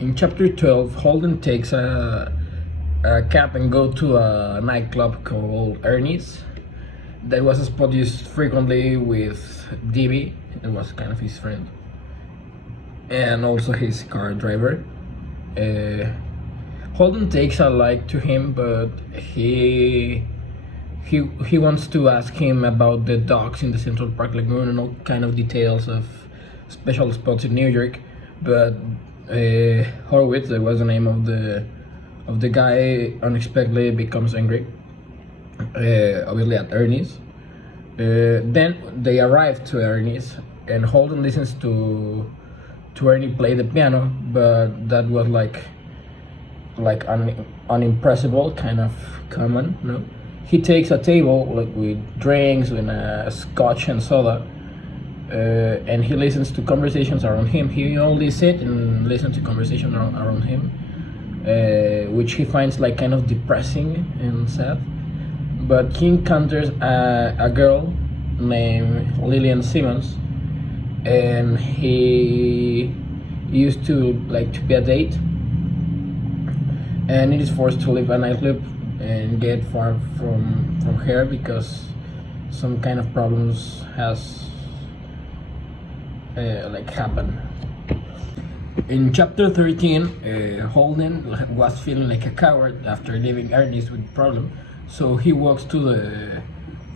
In chapter 12, Holden takes a cab and go to a nightclub called Ernie's. That was a spot used frequently with DB. It was kind of his friend, and also his car driver. Uh, Holden takes a like to him, but he wants to ask him about the docks in the Central Park Lagoon and all kind of details of special spots in New York. But Horowitz, that was the name of the guy, unexpectedly becomes angry. Obviously at Ernie's. Then they arrive to Ernie's, and Holden listens to Ernie play the piano, but that was like unimpressible, kind of common. No, he takes a table like with drinks and scotch and soda, and he listens to conversations around him. He only sit and listen to conversation around him, which he finds like kind of depressing and sad. But he encounters a girl named Lillian Simmons, and he used to like to be a date, and he is forced to leave a nightclub and get far from her because some kind of problems has like happened. In chapter 13, Holden was feeling like a coward after leaving Ernest with problem, so he walks to the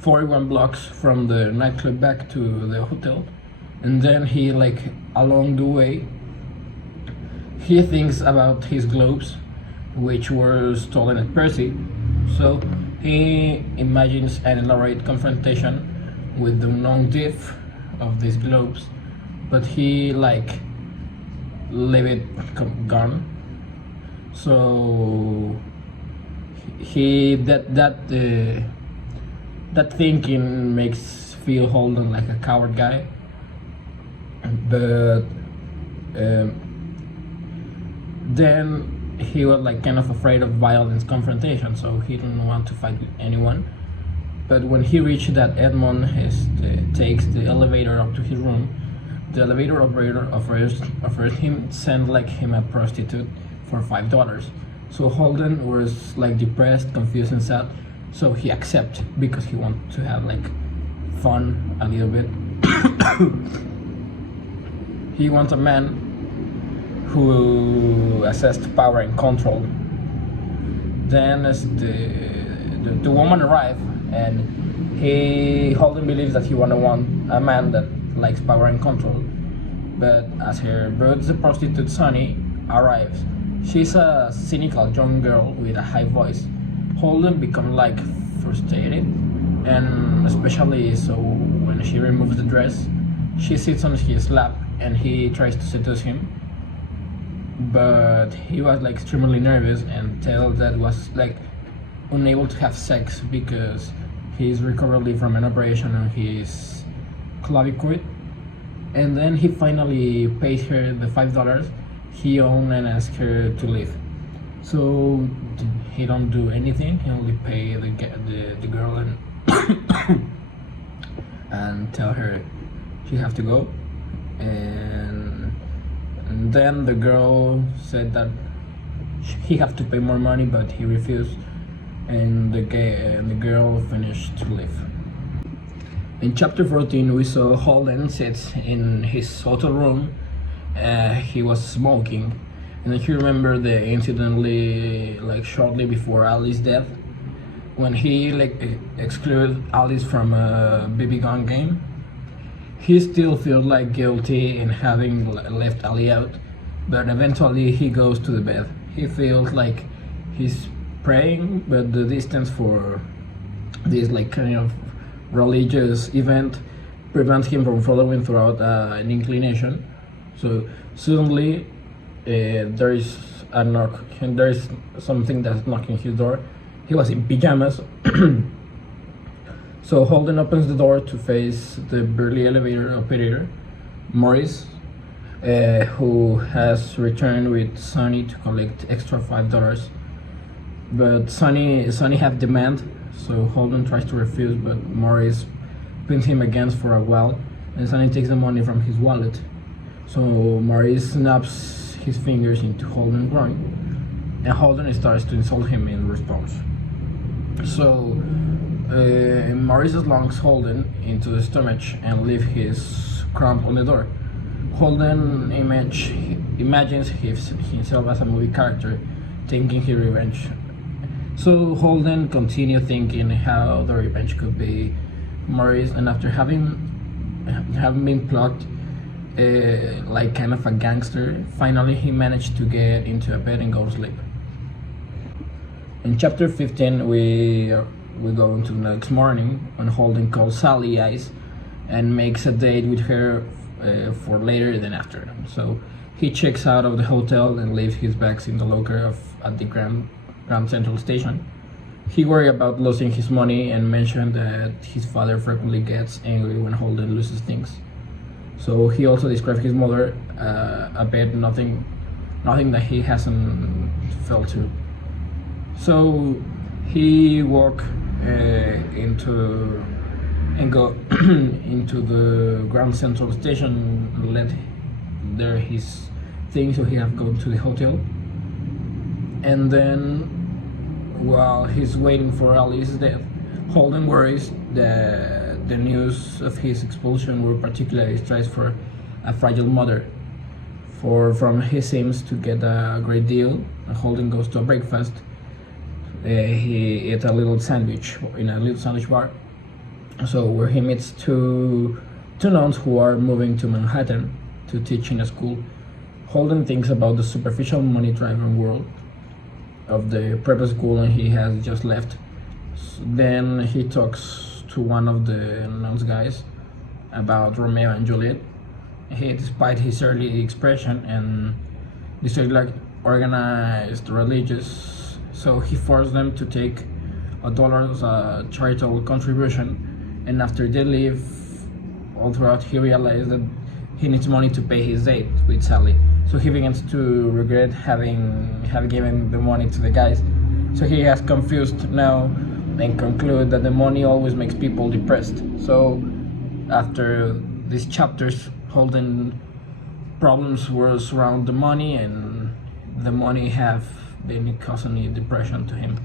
41 blocks from the nightclub back to the hotel, and then he like along the way he thinks about his globes, which were stolen at Percy, so he imagines an elaborate confrontation with the unknown thief of these globes, but he like leave it gone. So he that thinking makes feel Holden like a coward guy, but then he was like kind of afraid of violence confrontation, so he didn't want to fight with anyone. But when he reached that Edmond takes the elevator up to his room, the elevator operator offers him send like him a prostitute for $5. So Holden was like depressed, confused, and sad. So he accepts because he wants to have like fun a little bit. He wants a man who assessed power and control. Then as the woman arrived, and Holden believes that he want a man that likes power and control. But as her birds, the prostitute Sunny arrives. She's a cynical young girl with a high voice. Holden becomes like frustrated, and especially so when she removes the dress, she sits on his lap and he tries to seduce him. But he was like extremely nervous and tells that was like unable to have sex because he's recovering from an operation on his clavicle. And then he finally pays her the $5 he owned and asks her to leave. So he don't do anything. He only pay the girl and and tell her she have to go. And then the girl said that he have to pay more money, but he refused, and the girl finished to leave. In chapter 14, we saw Holden sits in his hotel room. He was smoking, and if you remember the incidentally like shortly before Alice's death, when he like excluded Alice from a BB gun game, he still feels like guilty in having left Ali out, but eventually he goes to the bed. He feels like he's praying, but the distance for this like kind of religious event prevents him from following throughout an inclination. So suddenly there is a knock, and there is something that's knocking his door. He was in pajamas. So Holden opens the door to face the burly elevator operator, Morris, who has returned with Sonny to collect extra $5. But Sonny have demand, so Holden tries to refuse, but Morris pins him against for a while, and Sonny takes the money from his wallet. So Morris snaps his fingers into Holden's groin, and Holden starts to insult him in response. So Maurice slams Holden into the stomach and leaves his crumb on the door. Holden imagines himself as a movie character, taking his revenge. So Holden continued thinking how the revenge could be Maurice, and after having been plucked like kind of a gangster, finally he managed to get into a bed and go to sleep. In chapter 15, we go into the next morning when Holden calls Sally Ice and makes a date with her for later than after. So he checks out of the hotel and leaves his bags in the locker at the Grand Central Station. He worried about losing his money and mentioned that his father frequently gets angry when Holden loses things. So he also described his mother a bit, nothing that he hasn't felt to. So he walk into the Grand Central Station, let there his things, so he have gone to the hotel, and then while he's waiting for Alice's death, Holden worries that the news of his expulsion will particularly stress for a fragile mother. From he seems to get a great deal. Holden goes to a breakfast. He eats a little sandwich in a little sandwich bar. So where he meets two nuns who are moving to Manhattan to teach in a school. Holden thinks about the superficial money-driven world of the prep school and he has just left. Then he talks to one of the nuns guys about Romeo and Juliet. Despite his early expression and disorganized organized religious, so he forced them to take $1 as a charitable contribution. And after they leave, all throughout he realized that he needs money to pay his date with Sally. So he begins to regret having given the money to the guys. So he has confused now and conclude that the money always makes people depressed. So after these chapters, Holden problems were around the money, and the money have been causing depression to him.